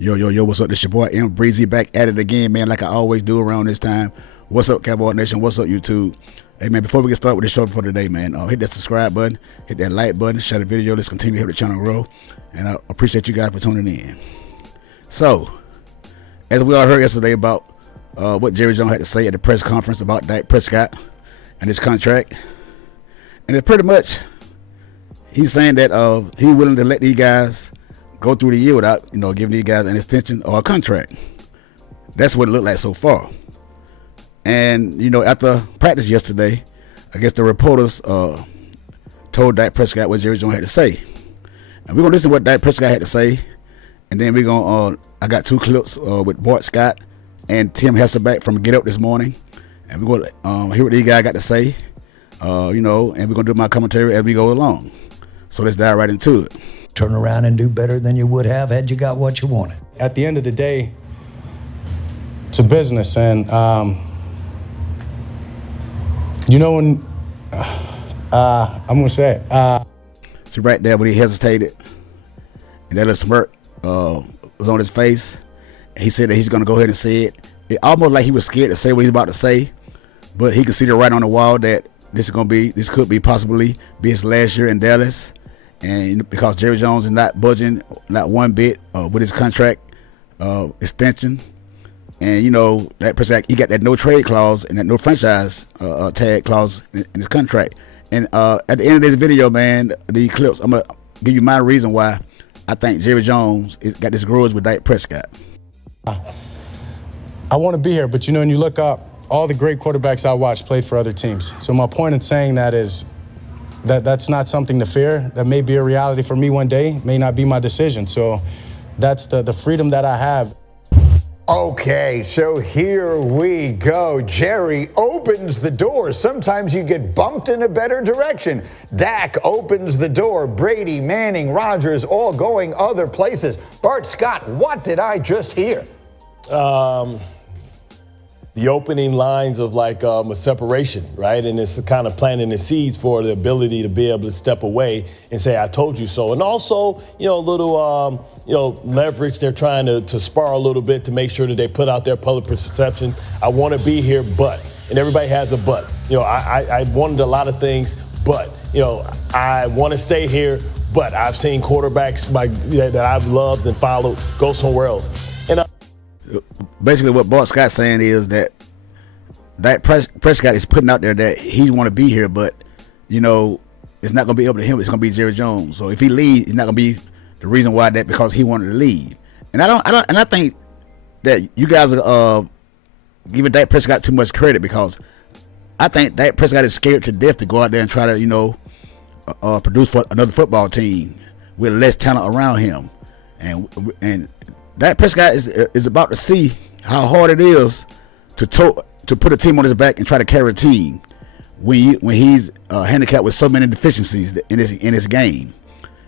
Yo, yo, yo, what's up? This your boy M Breezy back at it again, man, like I always do around this time. What's up, Cowboy Nation? What's up, YouTube? Hey, man, before we get started with the show for today, man, hit that subscribe button, hit that like button, share the video. Let's continue to help the channel grow. And I appreciate you guys for tuning in. So, as we all heard yesterday about what Jerry Jones had to say at the press conference about Dak Prescott and his contract. And it's pretty much, he's saying that he's willing to let these guys go through the year without, giving these guys an extension or a contract. That's what it looked like so far. And, after practice yesterday, I guess the reporters told Dak Prescott what Jerry Jones had to say. And we're going to listen to what Dak Prescott had to say. And then we're going to, I got two clips with Bart Scott and Tim Hasselback from Get Up this morning. And we're going to hear what these guys got to say, and we're going to do my commentary as we go along. So let's dive right into it. Turn around and do better than you would have had you got what you wanted. At the end of the day, it's a business, and when I'm gonna say it. See right there when he hesitated, and that little smirk was on his face. And he said that he's gonna go ahead and say it. It almost like he was scared to say what he's about to say, but he could see the writing on the wall that this could be possibly be his last year in Dallas. And because Jerry Jones is not budging, not one bit with his contract extension, and that person, he got that no trade clause and that no franchise tag clause in his contract. And at the end of this video, man, the clips, I'm gonna give you my reason why I think Jerry Jones got this grudge with Dak Prescott. I want to be here, but when you look up, all the great quarterbacks I watched played for other teams. So my point in saying that is, that's not something to fear. That may be a reality for me one day, may not be my decision. So that's the freedom that I have. Okay, so here we go. Jerry opens the door. Sometimes you get bumped in a better direction. Dak opens the door. Brady, Manning, Rodgers, all going other places. Bart Scott, what did I just hear? The opening lines of a separation, right? And it's kind of planting the seeds for the ability to be able to step away and say, I told you so. And also, a little, leverage. They're trying to spar a little bit to make sure that they put out their public perception. I want to be here, but, and everybody has a but. I wanted a lot of things, but, I want to stay here, but I've seen quarterbacks that I've loved and followed go somewhere else. And basically what Bart Scott's saying is that Prescott is putting out there that he want to be here, but it's not going to be up to him. It's going to be Jerry Jones. So if he leaves, it's not going to be the reason why that because he wanted to leave. And I think that you guys are giving Dak Prescott too much credit, because I think Dak Prescott is scared to death to go out there and try to produce for another football team with less talent around him, and Dak Prescott is about to see how hard it is to put a team on his back and try to carry a team when he's handicapped with so many deficiencies in his game.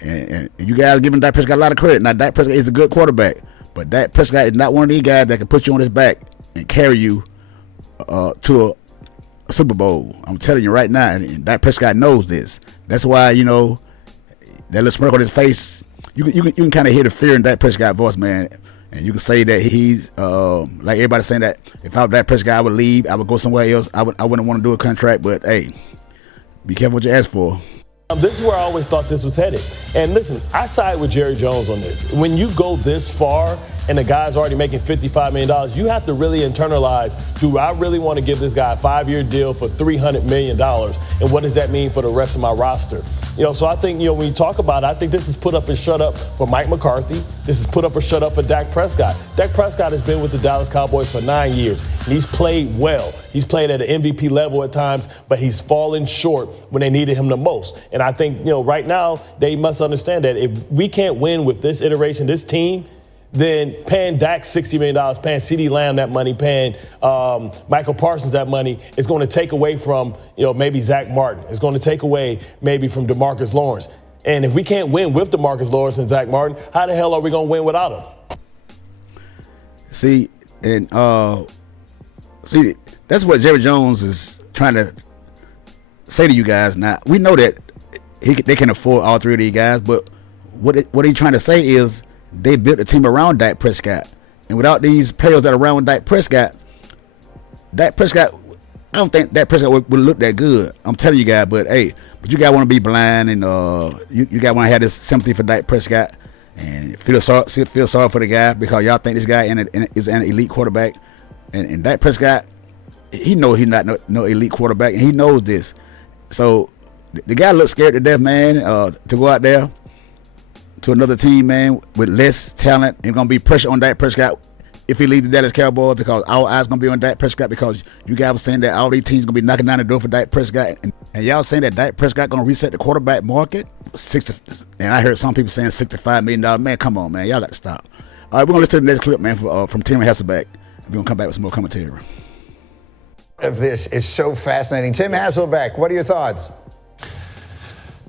And you guys giving Dak Prescott a lot of credit. Now, Dak Prescott is a good quarterback, but Dak Prescott is not one of these guys that can put you on his back and carry you to a Super Bowl. I'm telling you right now, and Dak Prescott knows this. That's why, that little smirk on his face, you can kind of hear the fear in Dak Prescott's voice, man. And you can say that he's like everybody saying that if I was Dak Prescott, I would leave. I would go somewhere else. I wouldn't want to do a contract. But hey, be careful what you ask for. This is where I always thought this was headed. And listen, I side with Jerry Jones on this. When you go this far and the guy's already making $55 million, you have to really internalize, do I really want to give this guy a 5-year deal for $300 million? And what does that mean for the rest of my roster? So I think, when you talk about it, I think this is put up and shut up for Mike McCarthy. This is put up or shut up for Dak Prescott. Dak Prescott has been with the Dallas Cowboys for 9 years, and he's played well. He's played at an MVP level at times, but he's fallen short when they needed him the most. And I think, right now, they must understand that if we can't win with this iteration, this team, then paying Dak $60 million, paying CeeDee Lamb that money, paying Michael Parsons that money is going to take away from, maybe Zach Martin. It's going to take away maybe from DeMarcus Lawrence. And if we can't win with DeMarcus Lawrence and Zach Martin, how the hell are we going to win without him? See, and that's what Jerry Jones is trying to say to you guys. Now, we know that they can afford all three of these guys, but what he's trying to say is they built a team around Dak Prescott. And without these players that are around Dak Prescott, I don't think Dak Prescott would look that good. I'm telling you guys, but you guys want to be blind, and you guys want to have this sympathy for Dak Prescott and feel sorry for the guy because y'all think this guy is an elite quarterback. And Dak Prescott, he knows he's not no elite quarterback, and he knows this. So the guy looks scared to death, man, to go out there to another team, man, with less talent, and going to be pressure on Dak Prescott if he leaves the Dallas Cowboys, because our eyes going to be on Dak Prescott, because you guys were saying that all these teams going to be knocking down the door for Dak Prescott, and y'all saying that Dak Prescott going to reset the quarterback market, and I heard some people saying $65 million. Man, come on, man, y'all got to stop. All right, we're going to listen to the next clip, man, from Tim Hasselbeck. We're going to come back with some more commentary. Of this is so fascinating. Tim Hasselbeck, what are your thoughts?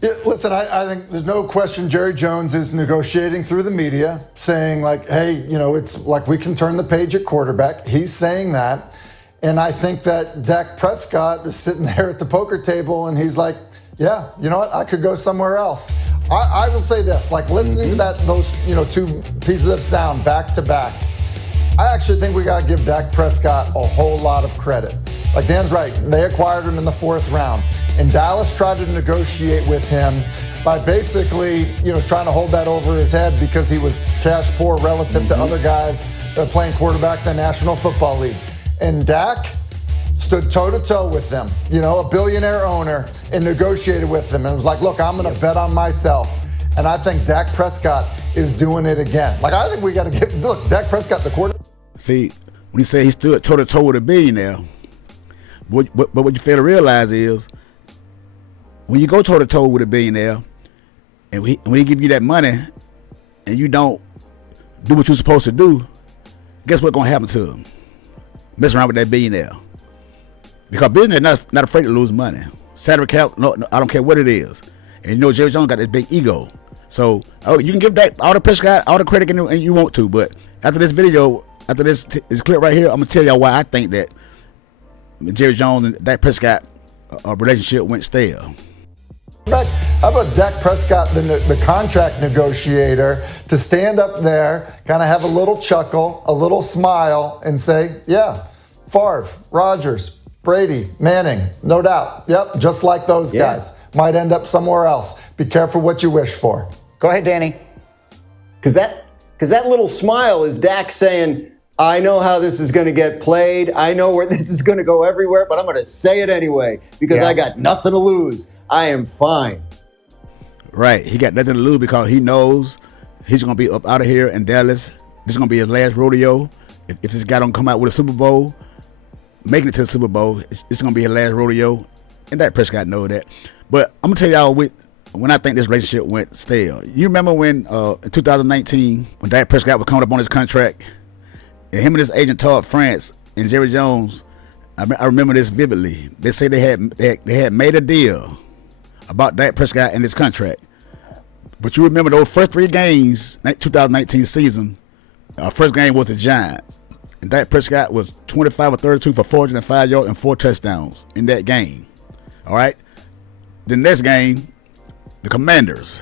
Yeah, listen, I think there's no question Jerry Jones is negotiating through the media, saying like, hey, it's like we can turn the page at quarterback. He's saying that. And I think that Dak Prescott is sitting there at the poker table and he's like, yeah, you know what? I could go somewhere else. I will say this, like listening to those two pieces of sound back to back, I actually think we got to give Dak Prescott a whole lot of credit. Like Dan's right, they acquired him in the 4th round. And Dallas tried to negotiate with him by basically, trying to hold that over his head because he was cash poor relative to other guys that are playing quarterback in the National Football League. And Dak stood toe-to-toe with them, a billionaire owner, and negotiated with them. And was like, look, I'm going to bet on myself. And I think Dak Prescott is doing it again. Like, I think we got to look, Dak Prescott, the quarterback. See, when he said he stood toe-to-toe with a billionaire, what you fail to realize is, when you go toe-to-toe with a billionaire, and when he give you that money, and you don't do what you're supposed to do, guess what's going to happen to him? Mess around with that billionaire. Because billionaires not afraid to lose money. Salary cap, no, I don't care what it is. And Jerry Jones got this big ego. So you can give that all the Prescott, all the credit and you want to, but after this video, after this clip right here, I'm going to tell y'all why I think that Jerry Jones and Dak Prescott relationship went stale. How about Dak Prescott, the contract negotiator, to stand up there, kind of have a little chuckle, a little smile, and say, yeah, Favre, Rodgers, Brady, Manning, no doubt. Yep, just like those guys. Might end up somewhere else. Be careful what you wish for. Go ahead, Danny. Because that little smile is Dak saying, I know how this is going to get played. I know where this is going to go everywhere, but I'm going to say it anyway because I got nothing to lose. I am fine. Right. He got nothing to lose because he knows he's going to be up out of here in Dallas. This is going to be his last rodeo. If this guy don't come out with a Super Bowl, making it to the Super Bowl, it's going to be his last rodeo. And Dak Prescott know that. But I'm going to tell y'all when I think this relationship went stale. You remember when in 2019, when Dak Prescott was coming up on his contract, and him and his agent Todd France and Jerry Jones, I remember this vividly. They say they had made a deal about Dak Prescott and his contract. But you remember those first 3 games, 2019 season, first game was the Giant. And Dak Prescott was 25 or 32 for 405 yards and 4 touchdowns in that game. All right? The next game, the Commanders.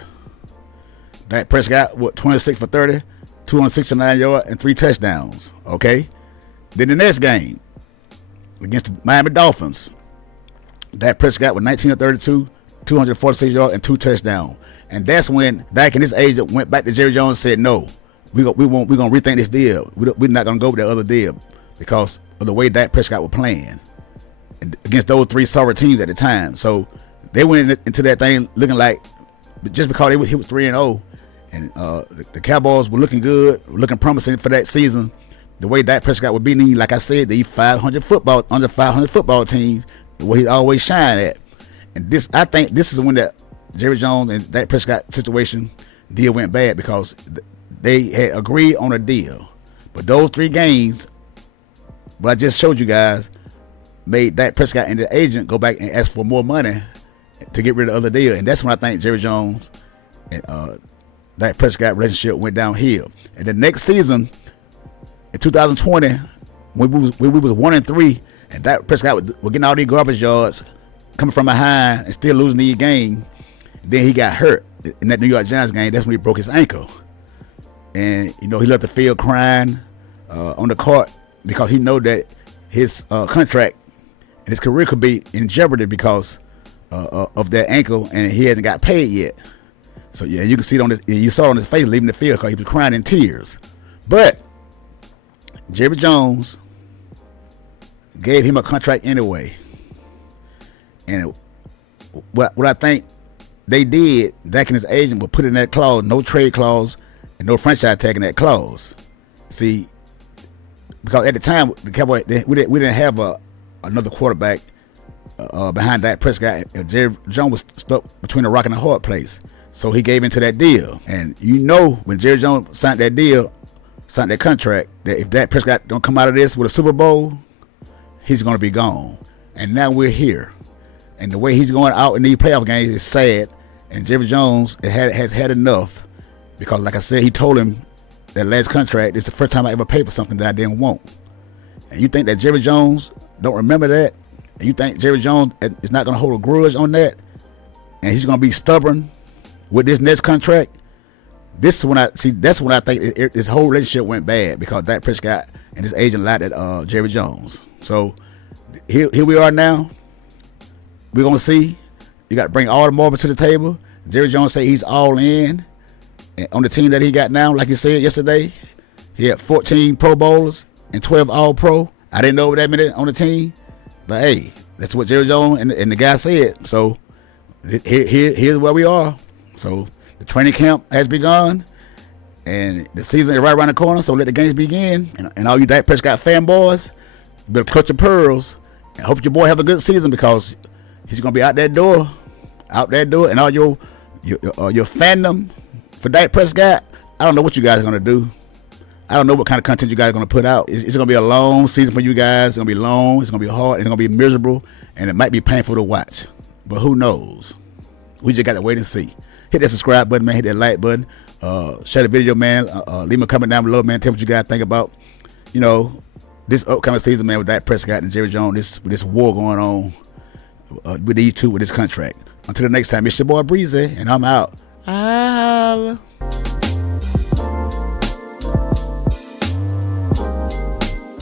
Dak Prescott was 26 for 30, 269 yards and 3 touchdowns. Okay? Then the next game, against the Miami Dolphins, Dak Prescott was 19 of 32, 246 yards and 2 touchdowns. And that's when Dak and his agent went back to Jerry Jones and said, no, we're going to rethink this deal. We're not going to go with that other deal because of the way Dak Prescott was playing against those 3 sorry teams at the time. So they went into that thing looking like, just because he was 3-0, and the Cowboys were looking good, looking promising for that season, the way Dak Prescott was beating, like I said, the under 500 football teams, where he always shine at. And I think this is when that Jerry Jones and Dak Prescott deal went bad, because they had agreed on a deal. But those 3 games, what I just showed you guys, made Dak Prescott and the agent go back and ask for more money to get rid of the other deal. And that's when I think Jerry Jones and Dak Prescott relationship went downhill. And the next season, in 2020, when we was 1-3, and Dak Prescott was getting all these garbage yards, coming from behind and still losing the game, then he got hurt in that New York Giants game. That's when he broke his ankle. and he left the field crying on the court because he know that his contract and his career could be in jeopardy because of that ankle, and he hasn't got paid yet. So yeah, you can see it you saw it on his face leaving the field because he was crying in tears. But Jerry Jones gave him a contract anyway, and what I think they did, Dak and his agent will put in that clause, no trade clause and no franchise tag in that clause. See, because at the time the Cowboys we didn't have another quarterback behind Dak Prescott. Jerry Jones was stuck between a rock and a hard place, so he gave into that deal. And when Jerry Jones signed that contract, that if Dak Prescott don't come out of this with a Super Bowl, he's going to be gone. And now we're here, and the way he's going out in these playoff games is sad. And Jerry Jones has had enough, because like I said, he told him that last contract is the first time I ever paid for something that I didn't want. And you think that Jerry Jones don't remember that? And you think Jerry Jones is not going to hold a grudge on that? And he's going to be stubborn with this next contract? That's when I think this whole relationship went bad, because Dak Prescott and his agent lied at Jerry Jones. So here we are now. We're going to see. You got to bring all the Marvin to the table. Jerry Jones say he's all in on the team that he got now. Like he said yesterday, he had 14 Pro Bowlers and 12 All-Pro. I didn't know that many on the team, but hey, that's what Jerry Jones and the guy said. So here's where we are. So the training camp has begun, and the season is right around the corner. So let the games begin. And all you Dak Prescott fanboys, better clutch your pearls and hope your boy have a good season, because he's gonna be out that door, and all your fandom for Dak Prescott. I don't know what you guys are gonna do. I don't know what kind of content you guys are gonna put out. It's gonna be a long season for you guys. It's gonna be long. It's gonna be hard. It's gonna be miserable, and it might be painful to watch. But who knows? We just got to wait and see. Hit that subscribe button, man. Hit that like button. Share the video, man. Leave me a comment down below, man. Tell me what you guys think about, this upcoming season, man, with Dak Prescott and Jerry Jones. This war going on with these two with this contract. Until the next time, it's your boy Breezy, and I'm out.